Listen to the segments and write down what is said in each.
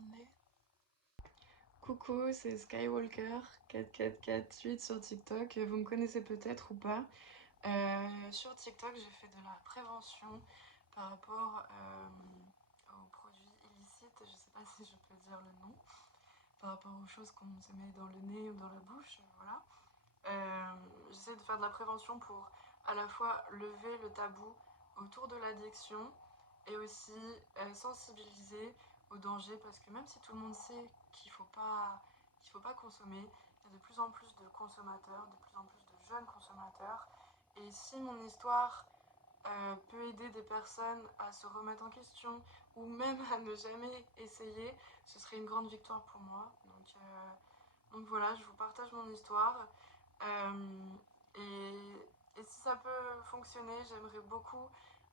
le nez. Coucou, c'est Skywalker4448 sur TikTok. Vous me connaissez peut-être ou pas. Sur TikTok, j'ai fait de la prévention par rapport aux produits illicites. Je sais pas si je peux dire le nom. Par rapport aux choses qu'on se met dans le nez ou dans la bouche. Voilà. J'essaie de faire de la prévention pour à la fois lever le tabou autour de l'addiction et aussi sensibiliser au danger, parce que même si tout le monde sait qu'il faut pas consommer, il y a de plus en plus de consommateurs, de plus en plus de jeunes consommateurs. Et si mon histoire peut aider des personnes à se remettre en question ou même à ne jamais essayer, ce serait une grande victoire pour moi. Donc voilà, je vous partage mon histoire. Euh, et si ça peut fonctionner, j'aimerais beaucoup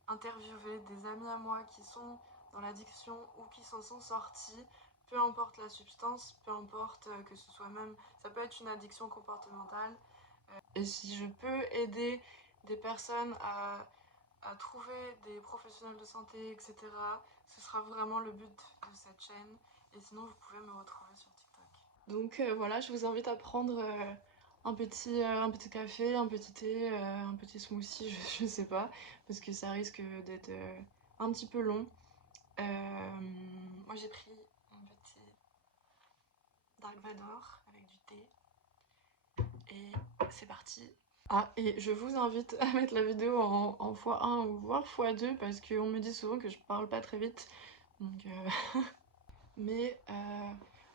interviewer des amis à moi qui sont dans l'addiction ou qui s'en sont sortis, peu importe la substance, peu importe que ce soit même, ça peut être une addiction comportementale. Et si je peux aider des personnes à trouver des professionnels de santé, etc., ce sera vraiment le but de cette chaîne. Et sinon, vous pouvez me retrouver sur TikTok. Donc voilà, je vous invite à prendre un petit café, un petit thé, un petit smoothie, je sais pas, parce que ça risque d'être un petit peu long. Moi j'ai pris un petit Dark Vador avec du thé et c'est parti. Ah, et je vous invite à mettre la vidéo en x1 ou voire x2 parce qu'on me dit souvent que je parle pas très vite. Donc, Mais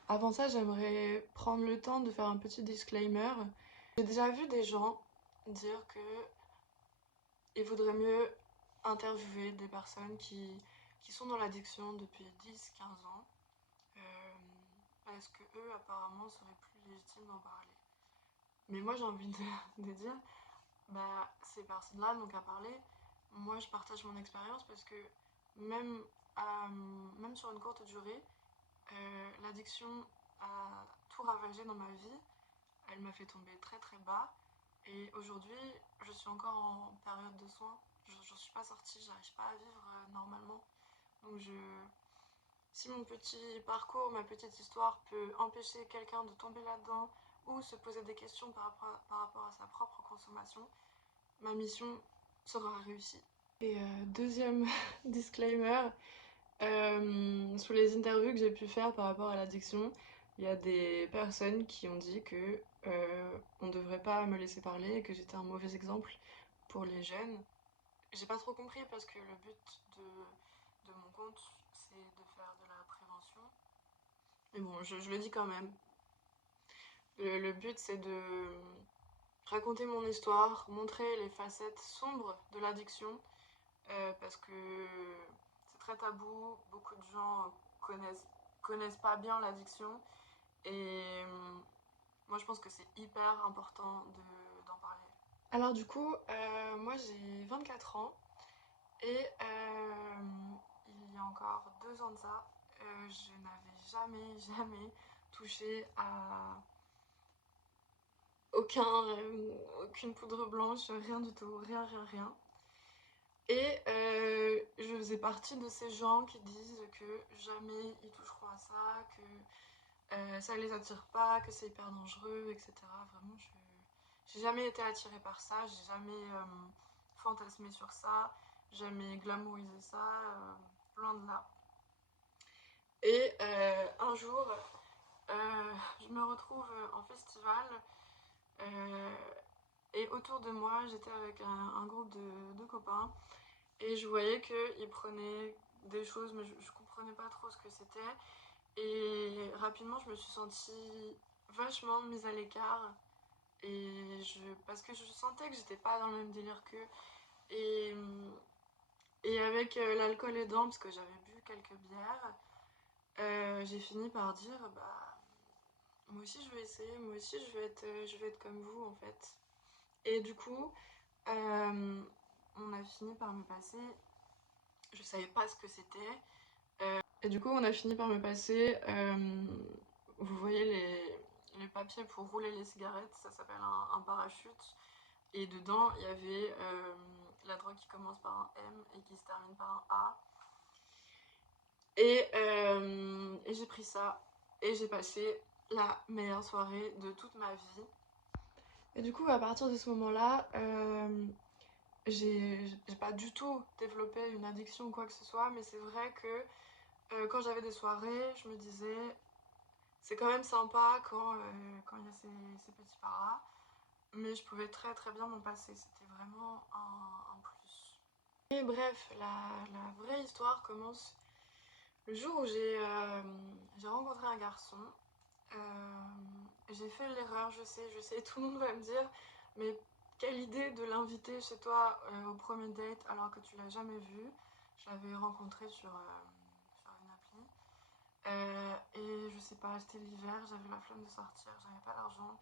avant ça, j'aimerais prendre le temps de faire un petit disclaimer. J'ai déjà vu des gens dire que il vaudrait mieux interviewer des personnes qui sont dans l'addiction depuis 10-15 ans euh, parce que eux apparemment seraient plus légitimes d'en parler. Mais moi j'ai envie de dire, bah ces personnes-là n'ont qu'à parler. Moi je partage mon expérience parce que même, même sur une courte durée, l'addiction a tout ravagé dans ma vie. Elle m'a fait tomber très très bas. Et aujourd'hui, je suis encore en période de soins. Je ne suis pas sortie, j'arrive pas à vivre normalement. Donc si mon petit parcours, ma petite histoire peut empêcher quelqu'un de tomber là-dedans ou se poser des questions par rapport à sa propre consommation, ma mission sera réussie. Et deuxième disclaimer, sous les interviews que j'ai pu faire par rapport à l'addiction, il y a des personnes qui ont dit que on ne devrait pas me laisser parler et que j'étais un mauvais exemple pour les jeunes. J'ai pas trop compris parce que le but de mon compte, c'est de faire de la prévention. Mais bon, je le dis quand même. Le but, c'est de raconter mon histoire, montrer les facettes sombres de l'addiction, parce que c'est très tabou, beaucoup de gens connaissent pas bien l'addiction et moi je pense que c'est hyper important d'en parler. Alors du coup, moi j'ai 24 ans et il y a encore 2 ans de ça, je n'avais jamais touché à aucune poudre blanche, rien du tout, rien. Et je faisais partie de ces gens qui disent que jamais ils toucheront à ça, que ça les attire pas, que c'est hyper dangereux, etc. Vraiment, j'ai jamais été attirée par ça, j'ai jamais fantasmé sur ça, jamais glamourisé ça, loin de là. Et un jour, je me retrouve en festival euh, et autour de moi, j'étais avec un groupe de copains. Et je voyais qu'ils prenaient des choses, mais je comprenais pas trop ce que c'était. Et rapidement, je me suis sentie vachement mise à l'écart. Parce que je sentais que j'étais pas dans le même délire qu'eux. Et, et avec l'alcool aidant, parce que j'avais bu quelques bières, j'ai fini par dire, bah, moi aussi je vais essayer, moi aussi je vais être comme vous en fait. Et du coup, euh, on a fini par me passer, je savais pas ce que c'était. Et du coup, on a fini par me passer, vous voyez les papiers pour rouler les cigarettes, ça s'appelle un parachute. Et dedans, il y avait la drogue qui commence par un M et qui se termine par un A. Et j'ai pris ça et j'ai passé la meilleure soirée de toute ma vie. Et du coup, à partir de ce moment-là, j'ai pas du tout développé une addiction ou quoi que ce soit, mais c'est vrai que quand j'avais des soirées, je me disais, c'est quand même sympa quand il y a ces petits paras, mais je pouvais très très bien m'en passer, c'était vraiment un plus. Et bref, la vraie histoire commence le jour où j'ai rencontré un garçon. J'ai fait l'erreur, je sais, tout le monde va me dire, mais quelle idée de l'inviter chez toi au premier date alors que tu l'as jamais vu. Je l'avais rencontré sur une appli. Et je sais pas, c'était l'hiver, j'avais la flemme de sortir, j'avais pas d'argent.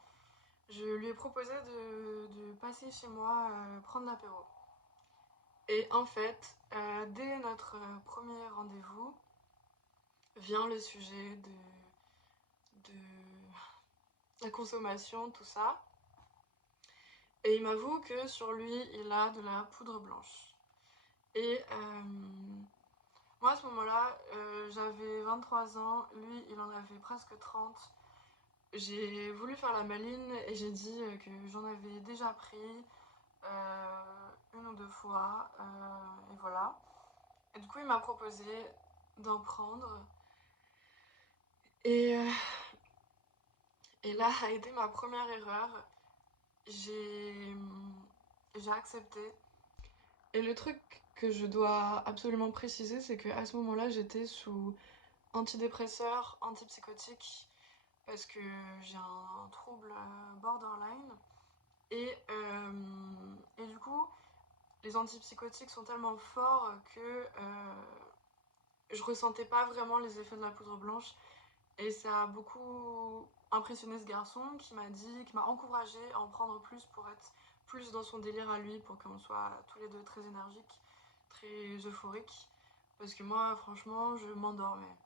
Je lui ai proposé de passer chez moi prendre l'apéro. Et en fait, dès notre premier rendez-vous, vient le sujet de la consommation, tout ça. Et il m'avoue que sur lui, il a de la poudre blanche. Et moi, à ce moment-là, j'avais 23 ans, lui, il en avait presque 30. J'ai voulu faire la maline et j'ai dit que j'en avais déjà pris une ou deux fois, et voilà. Et du coup, il m'a proposé d'en prendre. Et, euh, et là a été ma première erreur. J'ai j'ai accepté. Et le truc que je dois absolument préciser, c'est qu'à ce moment-là, j'étais sous antidépresseur, antipsychotique, parce que j'ai un trouble borderline. Et du coup, les antipsychotiques sont tellement forts que je ressentais pas vraiment les effets de la poudre blanche. Et ça a beaucoup impressionné ce garçon qui m'a encouragé à en prendre plus pour être plus dans son délire à lui, pour qu'on soit tous les deux très énergiques, très euphoriques. Parce que moi, franchement, je m'endormais.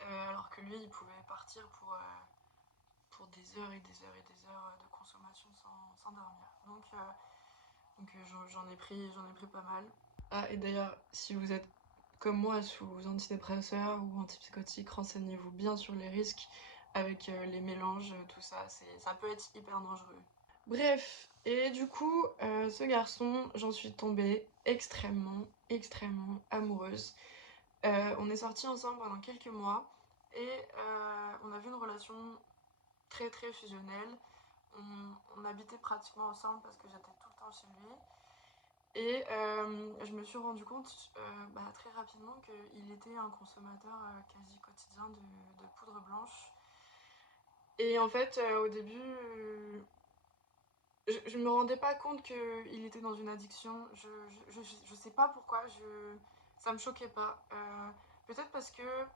Alors que lui, il pouvait partir pour des heures et des heures et des heures de consommation sans dormir. Donc j'en ai pris pas mal. Ah, et d'ailleurs, si vous êtes comme moi sous antidépresseurs ou antipsychotiques, renseignez-vous bien sur les risques avec les mélanges, tout ça, ça peut être hyper dangereux. Bref, et du coup, ce garçon, j'en suis tombée extrêmement, extrêmement amoureuse. On est sortis ensemble pendant quelques mois et on avait une relation très très fusionnelle. On habitait pratiquement ensemble parce que j'étais tout le temps chez lui. Et je me suis rendu compte très rapidement qu'il était un consommateur quasi quotidien de poudre blanche. Et en fait, au début, je me rendais pas compte qu'il était dans une addiction. Je sais pas pourquoi, ça me choquait pas. Peut-être parce que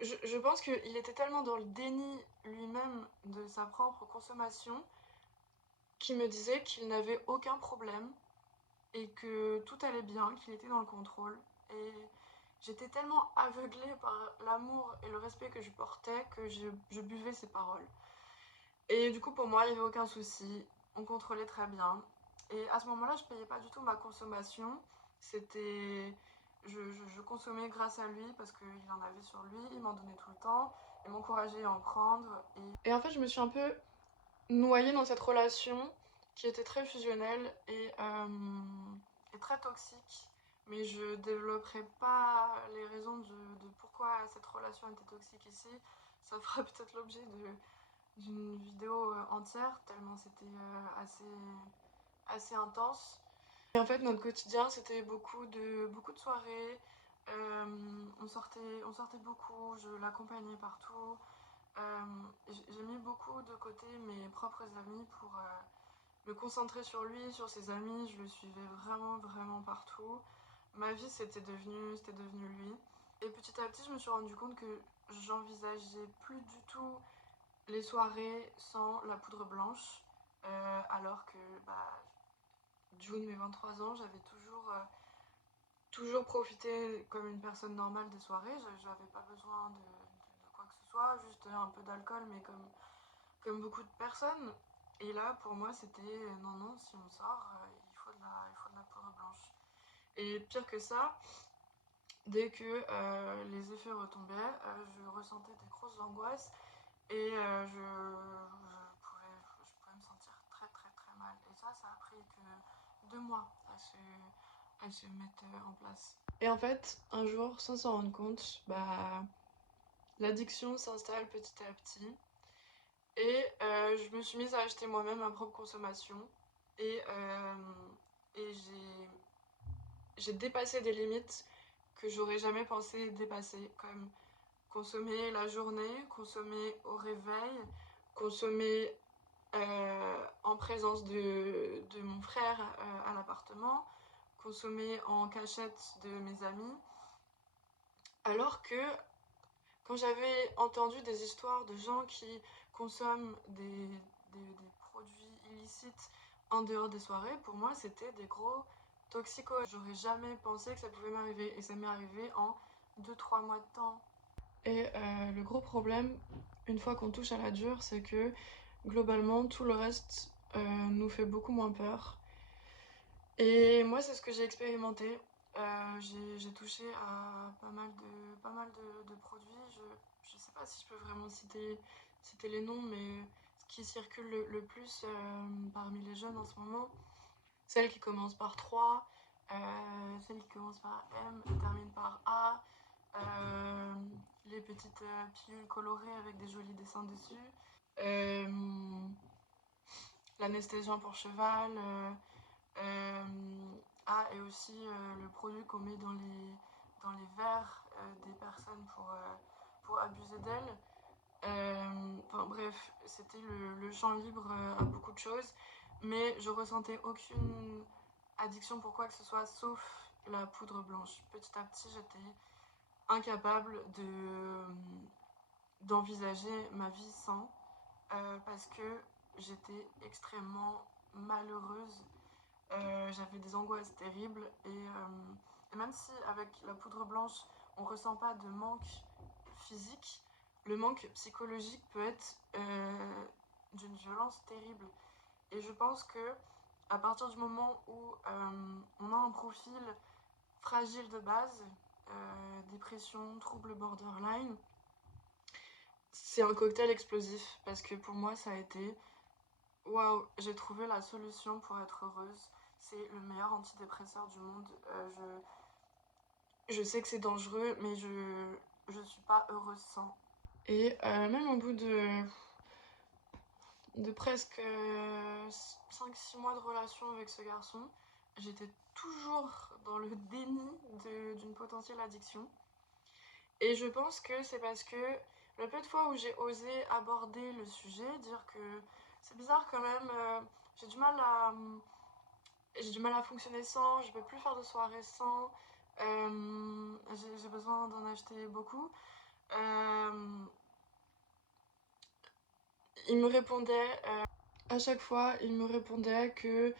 je pense qu'il était tellement dans le déni lui-même de sa propre consommation qu'il me disait qu'il n'avait aucun problème et que tout allait bien, qu'il était dans le contrôle. Et j'étais tellement aveuglée par l'amour et le respect que je portais que je buvais ses paroles. Et du coup, pour moi, il n'y avait aucun souci. On contrôlait très bien. Et à ce moment-là, je ne payais pas du tout ma consommation. C'était. Je consommais grâce à lui parce qu'il en avait sur lui, il m'en donnait tout le temps, il m'encourageait à en prendre. Et en fait, je me suis un peu noyée dans cette relation qui était très fusionnelle et très toxique. Mais je développerai pas les raisons de pourquoi cette relation était toxique ici. Ça fera peut-être l'objet d'une vidéo entière, tellement c'était assez intense. Et en fait, notre quotidien, c'était beaucoup de soirées. On sortait beaucoup, je l'accompagnais partout. J'ai mis beaucoup de côté mes propres amis pour me concentrer sur lui, sur ses amis. Je le suivais vraiment, vraiment partout. Ma vie, c'était devenu lui. Et petit à petit, je me suis rendu compte que j'envisageais plus du tout les soirées sans la poudre blanche. Alors que, du haut de mes 23 ans, j'avais toujours profité comme une personne normale des soirées. Je n'avais pas besoin de quoi que ce soit, juste un peu d'alcool, mais comme beaucoup de personnes. Et là, pour moi, c'était non, non, si on sort, il faut de la poudre blanche. Et pire que ça, dès que les effets retombaient, je ressentais des grosses angoisses et je pouvais me sentir très très très mal. Et ça a pris que 2 mois à se mettre en place. Et en fait, un jour, sans s'en rendre compte, l'addiction s'installe petit à petit. Et je me suis mise à acheter moi-même ma propre consommation. Et, euh, et j'ai dépassé des limites que j'aurais jamais pensé dépasser, comme consommer la journée, consommer au réveil, consommer en présence de mon frère à l'appartement, consommer en cachette de mes amis, alors que quand j'avais entendu des histoires de gens qui consomment des produits illicites en dehors des soirées, pour moi c'était des gros toxicos. J'aurais jamais pensé que ça pouvait m'arriver et ça m'est arrivé en 2-3 mois de temps. Et le gros problème, une fois qu'on touche à la dure, c'est que globalement tout le reste nous fait beaucoup moins peur. Et moi c'est ce que j'ai expérimenté. J'ai touché à pas mal de produits. Je sais pas si je peux vraiment citer les noms, mais ce qui circule le plus parmi les jeunes en ce moment, celle qui commence par 3, celle qui commence par M et termine par A, euh, les petites pilules colorées avec des jolis dessins dessus, euh, l'anesthésiant pour cheval, euh, et aussi le produit qu'on met dans les verres des personnes pour abuser d'elles. Enfin bref, c'était le champ libre à beaucoup de choses, mais je ressentais aucune addiction pour quoi que ce soit, sauf la poudre blanche. Petit à petit, j'étais incapable d'envisager ma vie sans, parce que j'étais extrêmement malheureuse. J'avais des angoisses terribles et même si avec la poudre blanche on ressent pas de manque physique, le manque psychologique peut être d'une violence terrible. Et je pense que à partir du moment où on a un profil fragile de base, dépression, trouble borderline, c'est un cocktail explosif parce que pour moi ça a été waouh, j'ai trouvé la solution pour être heureuse. C'est le meilleur antidépresseur du monde. Je sais que c'est dangereux, mais je suis pas heureuse sans. Et même au bout de presque 5-6 mois de relation avec ce garçon, j'étais toujours dans le déni d'une potentielle addiction. Et je pense que c'est parce que le peu de fois où j'ai osé aborder le sujet, dire que c'est bizarre quand même, j'ai du mal à, j'ai du mal à fonctionner sans, je peux plus faire de soirée sans, j'ai besoin d'en acheter beaucoup. Euh, il me répondait, à chaque fois, il me répondait que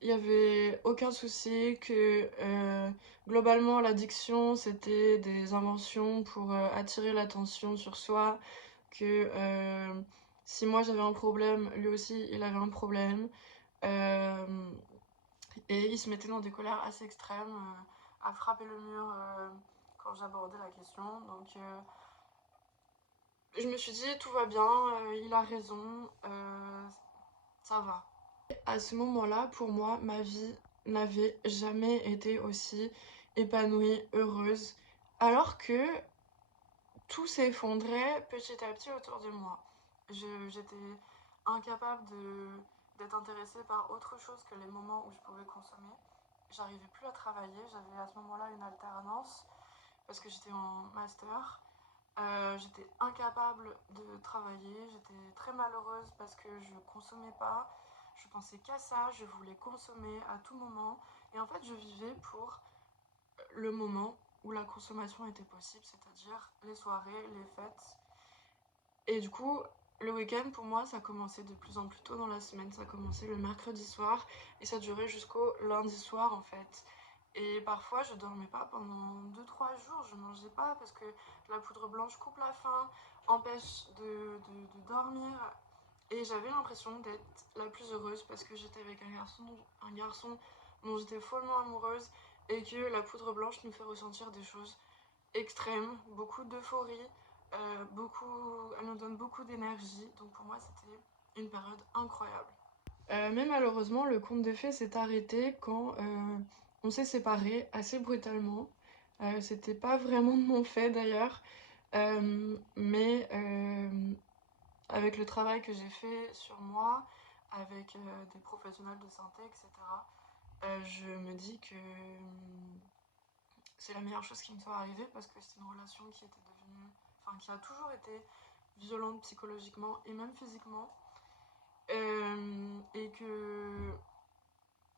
il y avait aucun souci, que globalement l'addiction c'était des inventions pour attirer l'attention sur soi, que si moi j'avais un problème, lui aussi il avait un problème. Euh, et il se mettait dans des colères assez extrêmes, à frapper le mur quand j'abordais la question. Donc je me suis dit tout va bien, il a raison, ça va. À ce moment-là, pour moi, ma vie n'avait jamais été aussi épanouie, heureuse, alors que tout s'effondrait petit à petit autour de moi. J'étais incapable d'être intéressée par autre chose que les moments où je pouvais consommer. J'arrivais plus à travailler, j'avais à ce moment-là une alternance parce que j'étais en master. J'étais incapable de travailler, j'étais très malheureuse parce que je consommais pas, je pensais qu'à ça, je voulais consommer à tout moment. Et en fait, je vivais pour le moment où la consommation était possible, c'est-à-dire les soirées, les fêtes. Et du coup, le week-end, pour moi, ça commençait de plus en plus tôt dans la semaine. Ça commençait le mercredi soir et ça durait jusqu'au lundi soir, en fait. Et parfois, je dormais pas pendant 2-3 jours. Je mangeais pas parce que la poudre blanche coupe la faim, empêche de dormir. Et j'avais l'impression d'être la plus heureuse parce que j'étais avec un garçon dont j'étais follement amoureuse. et que la poudre blanche nous fait ressentir des choses extrêmes, beaucoup d'euphorie, elle nous donne beaucoup d'énergie, donc pour moi c'était une période incroyable. Mais malheureusement, le conte de fées s'est arrêté quand on s'est séparés assez brutalement. C'était pas vraiment de mon fait d'ailleurs, mais avec le travail que j'ai fait sur moi, avec des professionnels de santé, etc., je me dis que c'est la meilleure chose qui me soit arrivée parce que c'est une relation qui était devenue, enfin qui a toujours été violente psychologiquement et même physiquement. Et que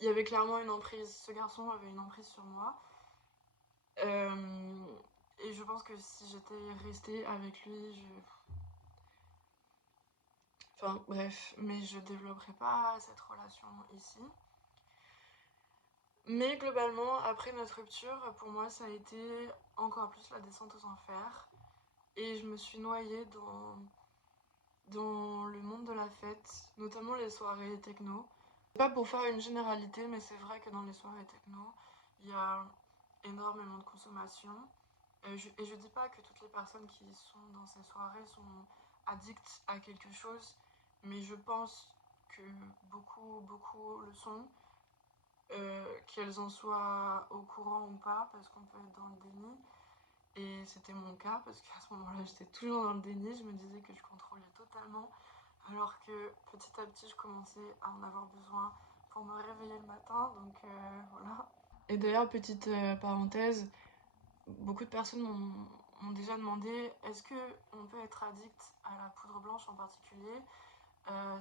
il y avait clairement une emprise, ce garçon avait une emprise sur moi. Euh, et je pense que si j'étais restée avec lui, enfin bref, mais je développerais pas cette relation ici. Mais globalement, après notre rupture, pour moi, ça a été encore plus la descente aux enfers. Et je me suis noyée dans le monde de la fête, notamment les soirées techno. Pas pour faire une généralité, mais c'est vrai que dans les soirées techno, il y a énormément de consommation. Et je dis pas que toutes les personnes qui sont dans ces soirées sont addictes à quelque chose, mais je pense que beaucoup le sont, qu'elles en soient au courant ou pas, parce qu'on peut être dans le déni. Et c'était mon cas, parce qu'à ce moment-là, j'étais toujours dans le déni, je me disais que je contrôlais totalement, alors que petit à petit, je commençais à en avoir besoin pour me réveiller le matin, donc voilà. Et d'ailleurs, petite parenthèse, beaucoup de personnes m'ont déjà demandé est-ce qu'on peut être addict à la poudre blanche en particulier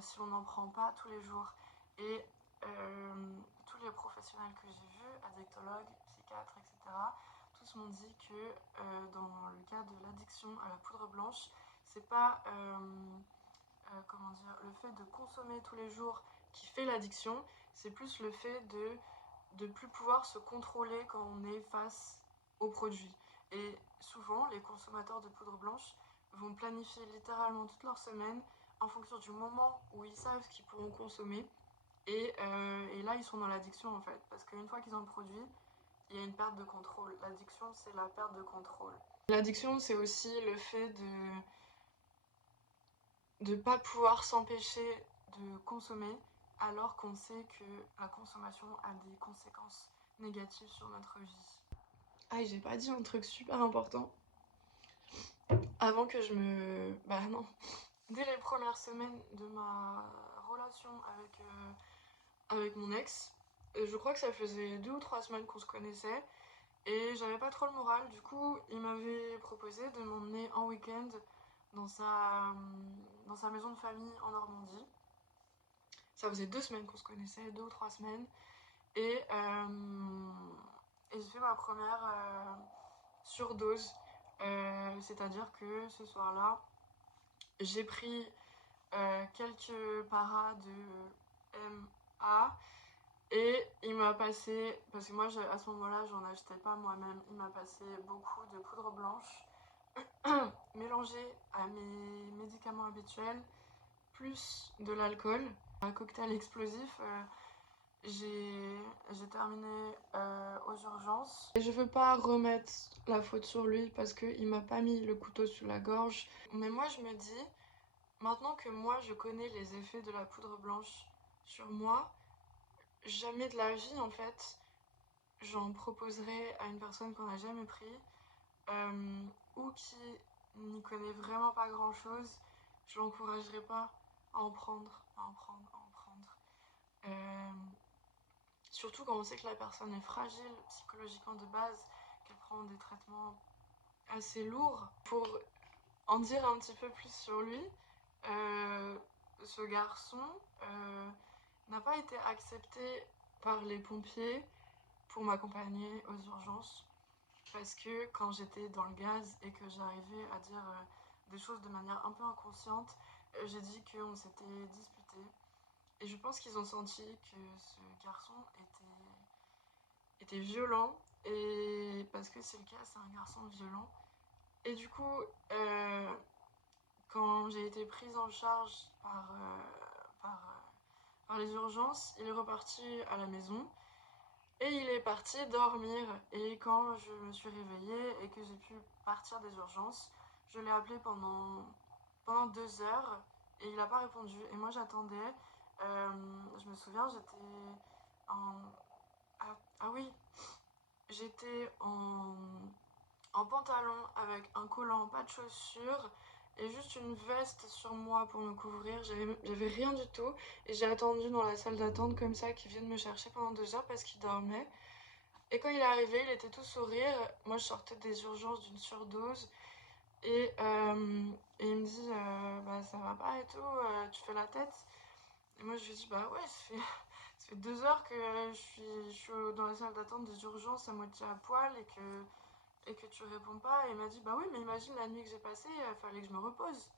si on n'en prend pas tous les jours. Et tous les professionnels que j'ai vus, addictologues, psychiatres, etc., tous m'ont dit que dans le cas de l'addiction à la poudre blanche, c'est pas comment dire, le fait de consommer tous les jours qui fait l'addiction, c'est plus le fait de plus pouvoir se contrôler quand on est face aux produits. Et souvent, les consommateurs de poudre blanche vont planifier littéralement toute leur semaine en fonction du moment où ils savent ce qu'ils pourront consommer. Et là, ils sont dans l'addiction en fait, parce qu'une fois qu'ils ont le produit, il y a une perte de contrôle. L'addiction, c'est la perte de contrôle. L'addiction, c'est aussi le fait de pas pouvoir s'empêcher de consommer alors qu'on sait que la consommation a des conséquences négatives sur notre vie. Ah, j'ai pas dit un truc super important. Avant que je me... Bah non. Dès les premières semaines de ma relation avec mon ex, je crois que ça faisait 2 ou 3 semaines qu'on se connaissait et j'avais pas trop le moral. Du coup, il m'avait proposé de m'emmener en week-end dans dans sa maison de famille en Normandie. Ça faisait 2 semaines qu'on se connaissait, 2 ou 3 semaines. Et, euh, et j'ai fait ma première surdose. C'est-à-dire que ce soir-là, j'ai pris quelques paras de MA et il m'a passé, parce que moi à ce moment-là j'en achetais pas moi-même, il m'a passé beaucoup de poudre blanche mélangée à mes médicaments habituels, plus de l'alcool, un cocktail explosif. J'ai terminé aux urgences. Et je veux pas remettre la faute sur lui parce qu'il m'a pas mis le couteau sous la gorge. Mais moi je me dis, maintenant que moi je connais les effets de la poudre blanche sur moi, jamais de la vie en fait j'en proposerai à une personne qu'on n'a jamais pris ou qui n'y connaît vraiment pas grand chose. Je l'encouragerai pas à en prendre, à en prendre, à en prendre. Euh, Surtout quand on sait que la personne est fragile psychologiquement de base, qu'elle prend des traitements assez lourds. Pour en dire un petit peu plus sur lui, euh, ce garçon n'a pas été accepté par les pompiers pour m'accompagner aux urgences parce que quand j'étais dans le gaz et que j'arrivais à dire des choses de manière un peu inconsciente, j'ai dit qu'on s'était disputé. Et je pense qu'ils ont senti que ce garçon était violent, et parce que c'est le cas, c'est un garçon violent. Et du coup, quand j'ai été prise en charge par les urgences, il est reparti à la maison. Et il est parti dormir. Et quand je me suis réveillée et que j'ai pu partir des urgences, je l'ai appelé pendant 2 heures et il n'a pas répondu. Et moi j'attendais. Je me souviens, j'étais en... ah oui, j'étais en pantalon avec un collant, pas de chaussures et juste une veste sur moi pour me couvrir. J'avais rien du tout et j'ai attendu dans la salle d'attente comme ça qu'il vienne me chercher pendant 2 heures parce qu'il dormait. Et quand il est arrivé, il était tout sourire. Moi, je sortais des urgences d'une surdose et il me dit bah ça va pas et tout, tu fais la tête. Et moi, je lui dis bah ouais, ça fait 2 heures que je suis dans la salle d'attente des urgences à moitié à poil et que tu réponds pas. Et il m'a dit bah oui, mais imagine la nuit que j'ai passée, il fallait que je me repose.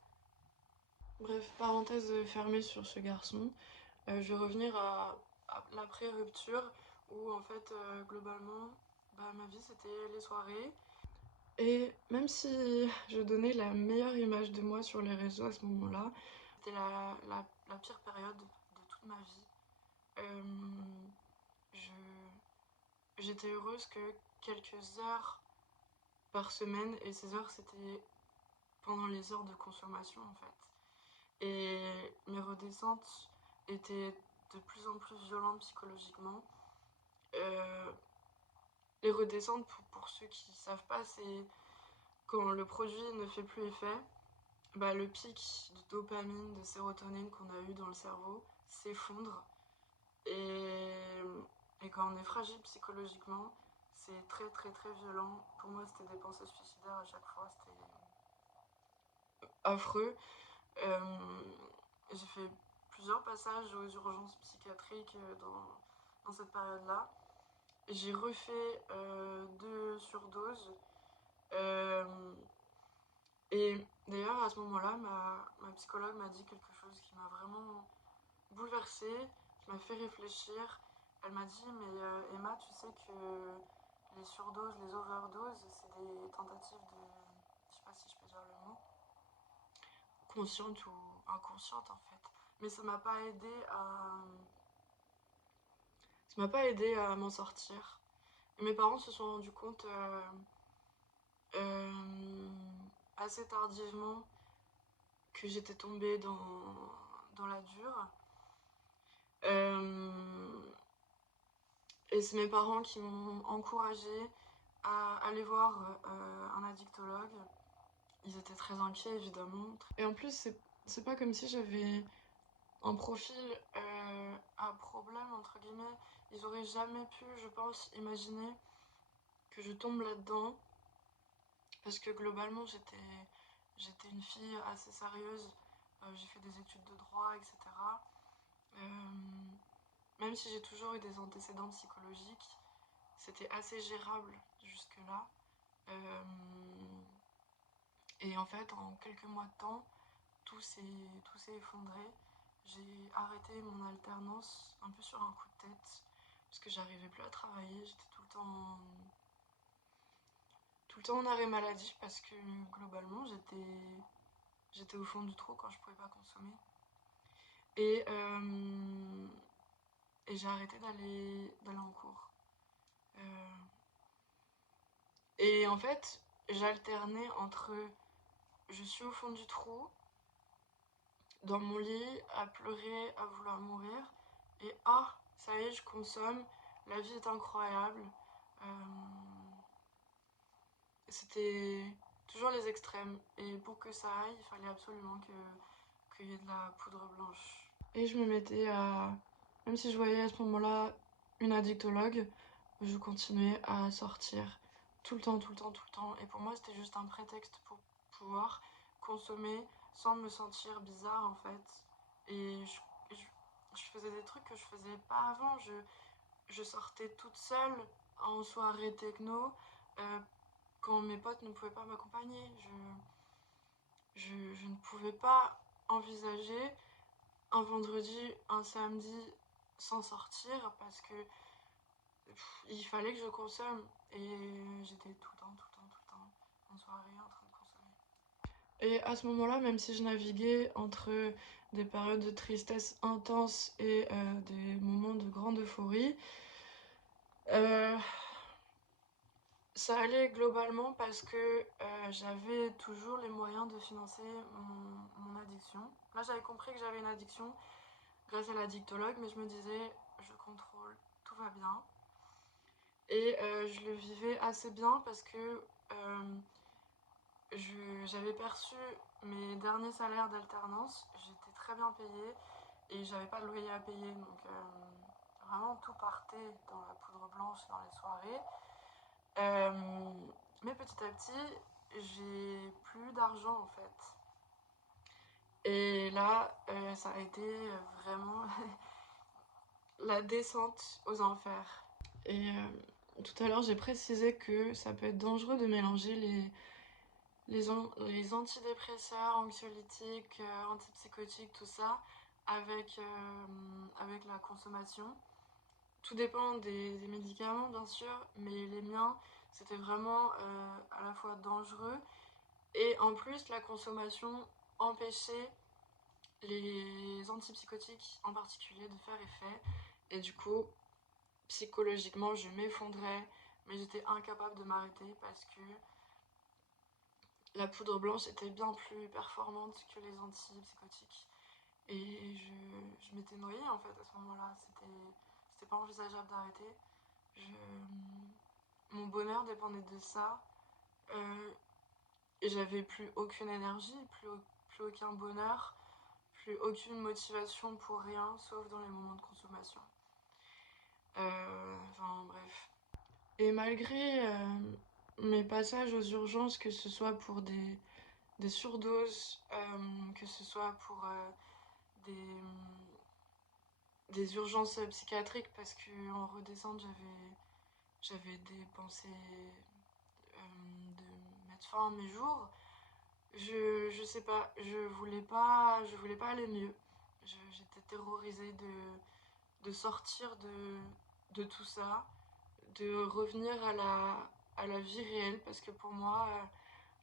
Bref, parenthèse fermée sur ce garçon. Je vais revenir à l'après-rupture où en fait, globalement, bah, ma vie c'était les soirées. Et même si je donnais la meilleure image de moi sur les réseaux à ce moment-là, c'était la pire période de toute ma vie. Euh, je, J'étais heureuse que quelques heures par semaine et ces heures c'était pendant les heures de consommation en fait. Et mes redescentes étaient de plus en plus violentes psychologiquement. Euh, les redescentes, pour ceux qui ne savent pas, c'est quand le produit ne fait plus effet, bah, le pic de dopamine, de sérotonine qu'on a eu dans le cerveau s'effondre. Et, et quand on est fragile psychologiquement, c'est très très très violent. Pour moi, c'était des pensées suicidaires à chaque fois, c'était affreux. Euh, j'ai fait plusieurs passages aux urgences psychiatriques dans cette période-là. J'ai refait 2 surdoses. Euh, et d'ailleurs, à ce moment-là, ma psychologue m'a dit quelque chose qui m'a vraiment bouleversée, qui m'a fait réfléchir. Elle m'a dit, mais Emma, tu sais que les surdoses, les overdoses, c'est des tentatives de, je sais pas si je peux dire le mot, consciente ou inconsciente en fait. Mais ça m'a pas aidé à m'en sortir. Et mes parents se sont rendus compte euh, assez tardivement que j'étais tombée dans la dure. Euh, et c'est mes parents qui m'ont encouragée à aller voir un addictologue. Ils étaient très inquiets évidemment. Et en plus, c'est pas comme si j'avais un profil à problème, entre guillemets. Ils auraient jamais pu, je pense, imaginer que je tombe là-dedans. Parce que globalement, j'étais une fille assez sérieuse. J'ai fait des études de droit, etc. Euh, Même si j'ai toujours eu des antécédents psychologiques, c'était assez gérable jusque-là. Euh, et en fait, en quelques mois de temps, tout s'est effondré. J'ai arrêté mon alternance un peu sur un coup de tête parce que j'arrivais plus à travailler. J'étais tout le temps en arrêt maladie parce que globalement j'étais au fond du trou quand je pouvais pas consommer. Et, euh, et j'ai arrêté d'aller en cours. Euh, et en fait, j'alternais entre je suis au fond du trou, dans mon lit, à pleurer, à vouloir mourir, et ah, ça y est, je consomme, la vie est incroyable. Euh, C'était toujours les extrêmes, et pour que ça aille, il fallait absolument qu'il y ait de la poudre blanche. Et je me mettais à. Même si je voyais à ce moment-là une addictologue, je continuais à sortir tout le temps, tout le temps, tout le temps. Et pour moi, c'était juste un prétexte pour pouvoir consommer sans me sentir bizarre en fait. Et je faisais des trucs que je faisais pas avant. Je sortais toute seule en soirée techno quand mes potes ne pouvaient pas m'accompagner. Je ne pouvais pas envisager un vendredi, un samedi sans sortir parce que il fallait que je consomme et j'étais tout le temps, tout le temps, tout le temps en soirée en train de consommer. Et à ce moment-là, même si je naviguais entre des périodes de tristesse intense et des moments de grande euphorie, Ça allait globalement parce que j'avais toujours les moyens de financer mon addiction. Là, j'avais compris que j'avais une addiction grâce à l'addictologue, mais je me disais, je contrôle, tout va bien. Et je le vivais assez bien parce que j'avais perçu mes derniers salaires d'alternance, j'étais très bien payée et j'avais pas de loyer à payer, donc vraiment tout partait dans la poudre blanche, dans les soirées. Euh, mais petit à petit, j'ai plus d'argent en fait. Et là, ça a été vraiment la descente aux enfers. Et tout à l'heure, j'ai précisé que ça peut être dangereux de mélanger les antidépresseurs, anxiolytiques, antipsychotiques, tout ça, avec la consommation. Tout dépend des médicaments, bien sûr, mais les miens, c'était vraiment à la fois dangereux et en plus, la consommation empêchait les antipsychotiques en particulier de faire effet. Et du coup, psychologiquement, je m'effondrais, mais j'étais incapable de m'arrêter parce que la poudre blanche était bien plus performante que les antipsychotiques. Et je m'étais noyée en fait à ce moment-là. C'était pas envisageable d'arrêter. Mon bonheur dépendait de ça. Et j'avais plus aucune énergie, plus aucun bonheur, plus aucune motivation pour rien, sauf dans les moments de consommation. Enfin bref. Et malgré mes passages aux urgences, que ce soit pour des surdoses, que ce soit pour des urgences psychiatriques, parce qu'en redescente, j'avais des pensées de mettre fin à mes jours. Je sais pas, je voulais pas aller mieux. J'étais terrorisée de sortir de tout ça, de revenir à la vie réelle, parce que pour moi,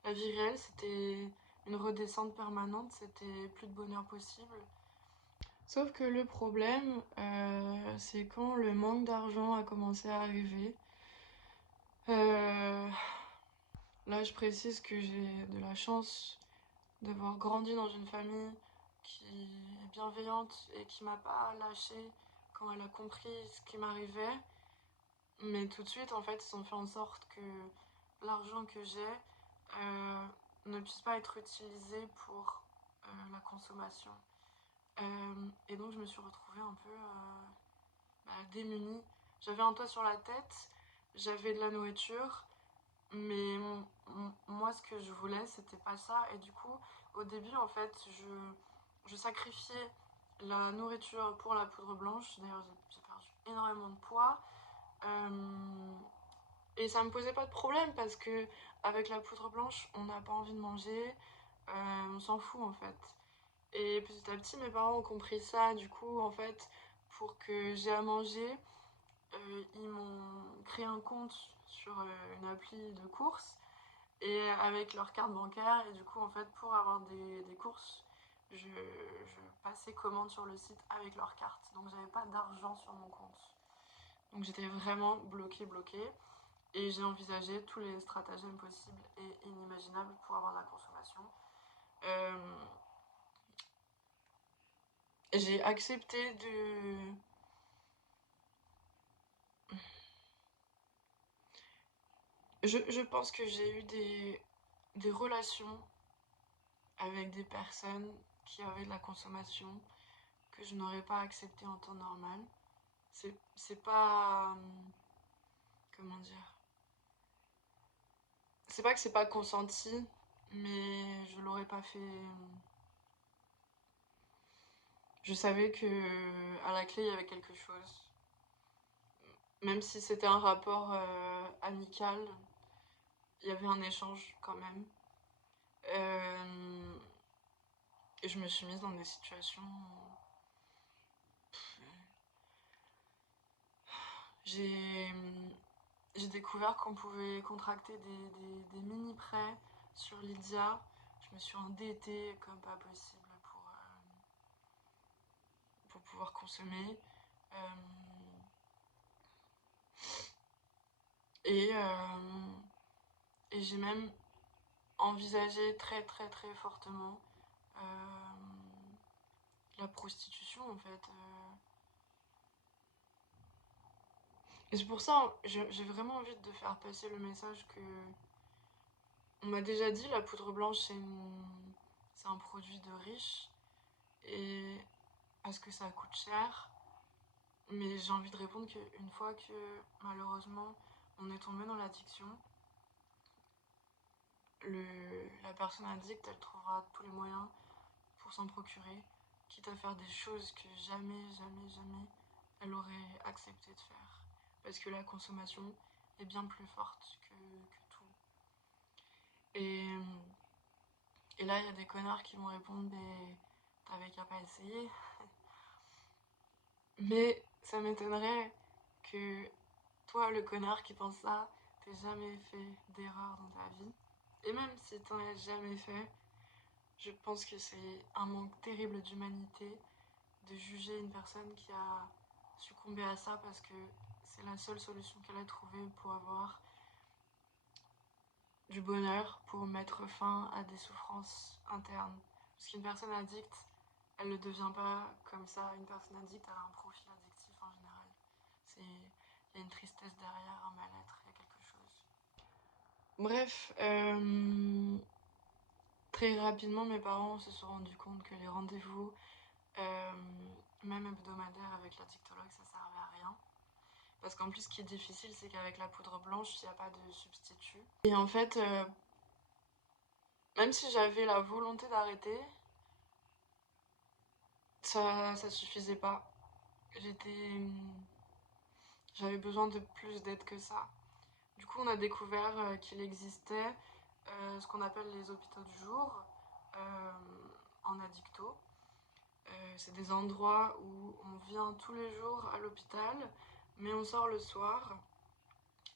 la vie réelle, c'était une redescente permanente, c'était plus de bonheur possible. Sauf que le problème, c'est quand le manque d'argent a commencé à arriver. Euh, Là, je précise que j'ai de la chance d'avoir grandi dans une famille qui est bienveillante et qui m'a pas lâchée quand elle a compris ce qui m'arrivait. Mais tout de suite, en fait, ils ont fait en sorte que l'argent que j'ai ne puisse pas être utilisé pour la consommation. Et donc, je me suis retrouvée un peu démunie. J'avais un toit sur la tête, j'avais de la nourriture, mais moi, ce que je voulais, c'était pas ça. Et du coup, au début, en fait, je sacrifiais la nourriture pour la poudre blanche. D'ailleurs, j'ai perdu énormément de poids. Euh, et ça me posait pas de problème parce que avec la poudre blanche, on n'a pas envie de manger. On s'en fout, en fait. Et petit à petit, mes parents ont compris ça. Du coup, en fait, pour que j'ai à manger, ils m'ont créé un compte sur une appli de courses et avec leur carte bancaire. Et du coup, en fait, pour avoir des courses, je passais commande sur le site avec leur carte. Donc, j'avais pas d'argent sur mon compte. Donc, j'étais vraiment bloquée. Et j'ai envisagé tous les stratagèmes possibles et inimaginables pour avoir de la consommation. Euh, j'ai accepté de... Je pense que j'ai eu des relations avec des personnes qui avaient de la consommation que je n'aurais pas accepté en temps normal. C'est pas... comment dire? C'est pas que c'est pas consenti, mais je l'aurais pas fait. Je savais que à la clé il y avait quelque chose. Même si c'était un rapport amical, il y avait un échange quand même. Euh, et je me suis mise dans des situations. J'ai j'ai découvert qu'on pouvait contracter des mini-prêts sur Lydia. Je me suis endettée comme pas possible pour pouvoir consommer. Euh, et Et j'ai même envisagé très très très fortement la prostitution en fait. Et c'est pour ça, j'ai vraiment envie de faire passer le message que... On m'a déjà dit, la poudre blanche, c'est un produit de riche, et parce que ça coûte cher. Mais j'ai envie de répondre qu'une fois que, malheureusement, on est tombé dans l'addiction, la personne addicte, elle trouvera tous les moyens pour s'en procurer, quitte à faire des choses que jamais, jamais, jamais elle aurait accepté de faire. Parce que la consommation est bien plus forte que tout. Et, et là, il y a des connards qui vont répondre, mais t'avais qu'à pas essayer. Mais ça m'étonnerait que toi, le connard qui pense ça, t'aies jamais fait d'erreur dans ta vie. Et même si t'en as jamais fait, je pense que c'est un manque terrible d'humanité de juger une personne qui a succombé à ça parce que c'est la seule solution qu'elle a trouvée pour avoir du bonheur, pour mettre fin à des souffrances internes. Parce qu'une personne addicte, elle ne devient pas comme ça. Une personne addicte, elle a un profil addictif en général. Il y a une tristesse derrière, un mal-être, il y a quelque chose. Bref, très rapidement, mes parents se sont rendus compte que les rendez-vous, euh, même hebdomadaires avec l'addictologue, ça servait à rien. Parce qu'en plus, ce qui est difficile, c'est qu'avec la poudre blanche, il n'y a pas de substitut. Et en fait, même si j'avais la volonté d'arrêter, ça suffisait pas. J'avais besoin de plus d'aide que ça. Du coup, on a découvert qu'il existait ce qu'on appelle les hôpitaux de jour euh, en addicto. C'est des endroits où on vient tous les jours à l'hôpital, mais on sort le soir.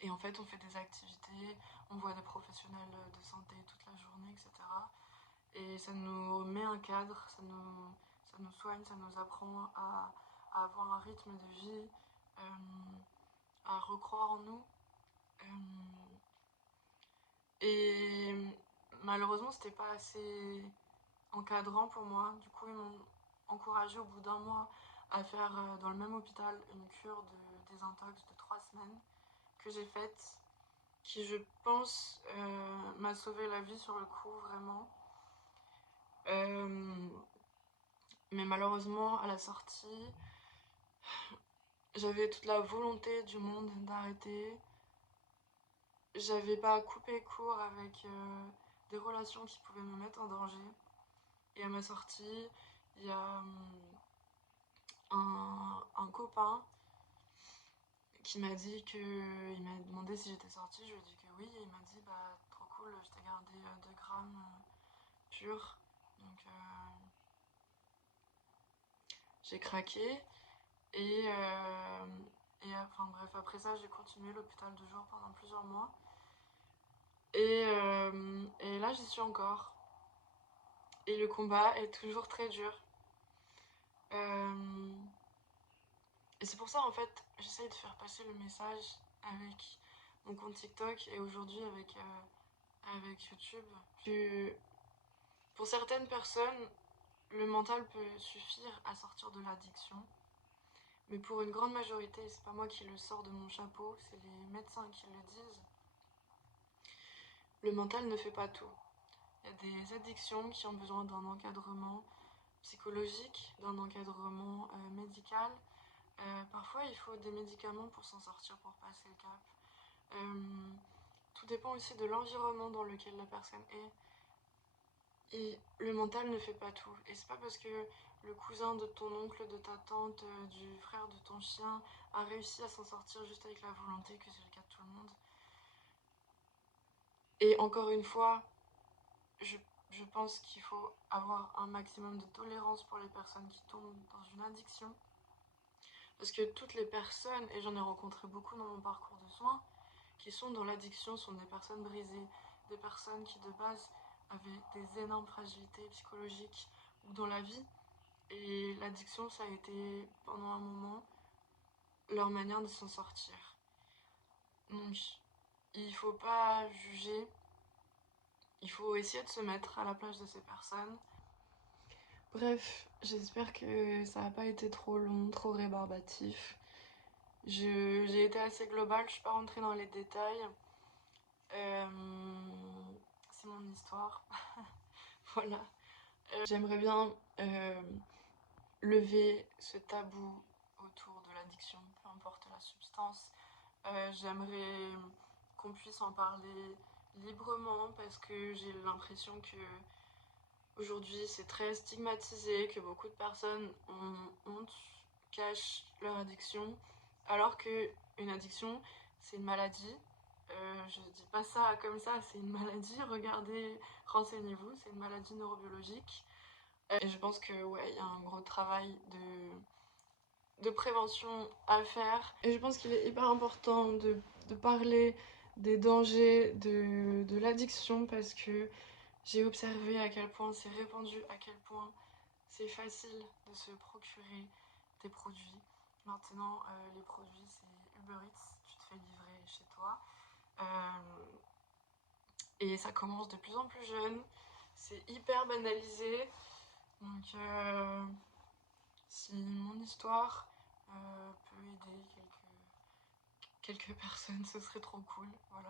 Et en fait, on fait des activités, on voit des professionnels de santé toute la journée, etc. Et ça nous met un cadre, ça nous soigne, ça nous apprend à avoir un rythme de vie, à recroire en nous. Et malheureusement, c'était pas assez encadrant pour moi. Du coup, ils m'ont encouragé au bout d'un mois à faire dans le même hôpital une cure de désintox de 3 semaines que j'ai faite, qui je pense m'a sauvé la vie sur le coup, vraiment. Euh, mais malheureusement, à la sortie, j'avais toute la volonté du monde d'arrêter. J'avais pas coupé court avec des relations qui pouvaient me mettre en danger. Et à ma sortie, il y a un copain qui m'a dit que... Il m'a demandé si j'étais sortie, je lui ai dit que oui. Et il m'a dit, bah trop cool, je t'ai gardé 2 grammes purs. Donc j'ai craqué. Et, enfin bref, après ça, j'ai continué l'hôpital de jour pendant plusieurs mois. Et là, j'y suis encore. Et le combat est toujours très dur. Euh, et c'est pour ça, en fait, j'essaye de faire passer le message avec mon compte TikTok et aujourd'hui avec YouTube. Que pour certaines personnes, le mental peut suffire à sortir de l'addiction. Mais pour une grande majorité, et c'est pas moi qui le sors de mon chapeau, c'est les médecins qui le disent, le mental ne fait pas tout. Il y a des addictions qui ont besoin d'un encadrement psychologique, d'un encadrement médical. Parfois, il faut des médicaments pour s'en sortir, pour passer le cap. Tout dépend aussi de l'environnement dans lequel la personne est. Et le mental ne fait pas tout. Et c'est pas parce que le cousin de ton oncle, de ta tante, du frère de ton chien a réussi à s'en sortir juste avec la volonté que c'est le cas de tout le monde. Et encore une fois, je, je pense qu'il faut avoir un maximum de tolérance pour les personnes qui tombent dans une addiction. Parce que toutes les personnes, et j'en ai rencontré beaucoup dans mon parcours de soins, qui sont dans l'addiction sont des personnes brisées, des personnes qui de base avaient des énormes fragilités psychologiques ou dans la vie. Et l'addiction, ça a été pendant un moment leur manière de s'en sortir. Donc, il faut pas juger. il faut essayer de se mettre à la place de ces personnes. Bref, j'espère que ça n'a pas été trop long, trop rébarbatif. J'ai été assez globale, je suis pas rentrée dans les détails. Euh, c'est mon histoire, voilà. J'aimerais bien lever ce tabou autour de l'addiction, peu importe la substance. J'aimerais qu'on puisse en parler librement parce que j'ai l'impression que aujourd'hui c'est très stigmatisé, que beaucoup de personnes ont honte, cachent leur addiction, alors que une addiction c'est une maladie. Je dis pas ça comme ça, c'est une maladie, regardez, renseignez-vous, c'est une maladie neurobiologique. Et je pense que ouais, il y a un gros travail de prévention à faire. Et je pense qu'il est hyper important de parler des dangers de l'addiction parce que j'ai observé à quel point c'est répandu, à quel point c'est facile de se procurer des produits. Maintenant, les produits, c'est Uber Eats, tu te fais livrer chez toi. Et ça commence de plus en plus jeune. C'est hyper banalisé. Donc, si mon histoire peut aider quelques personnes, ce serait trop cool. Voilà.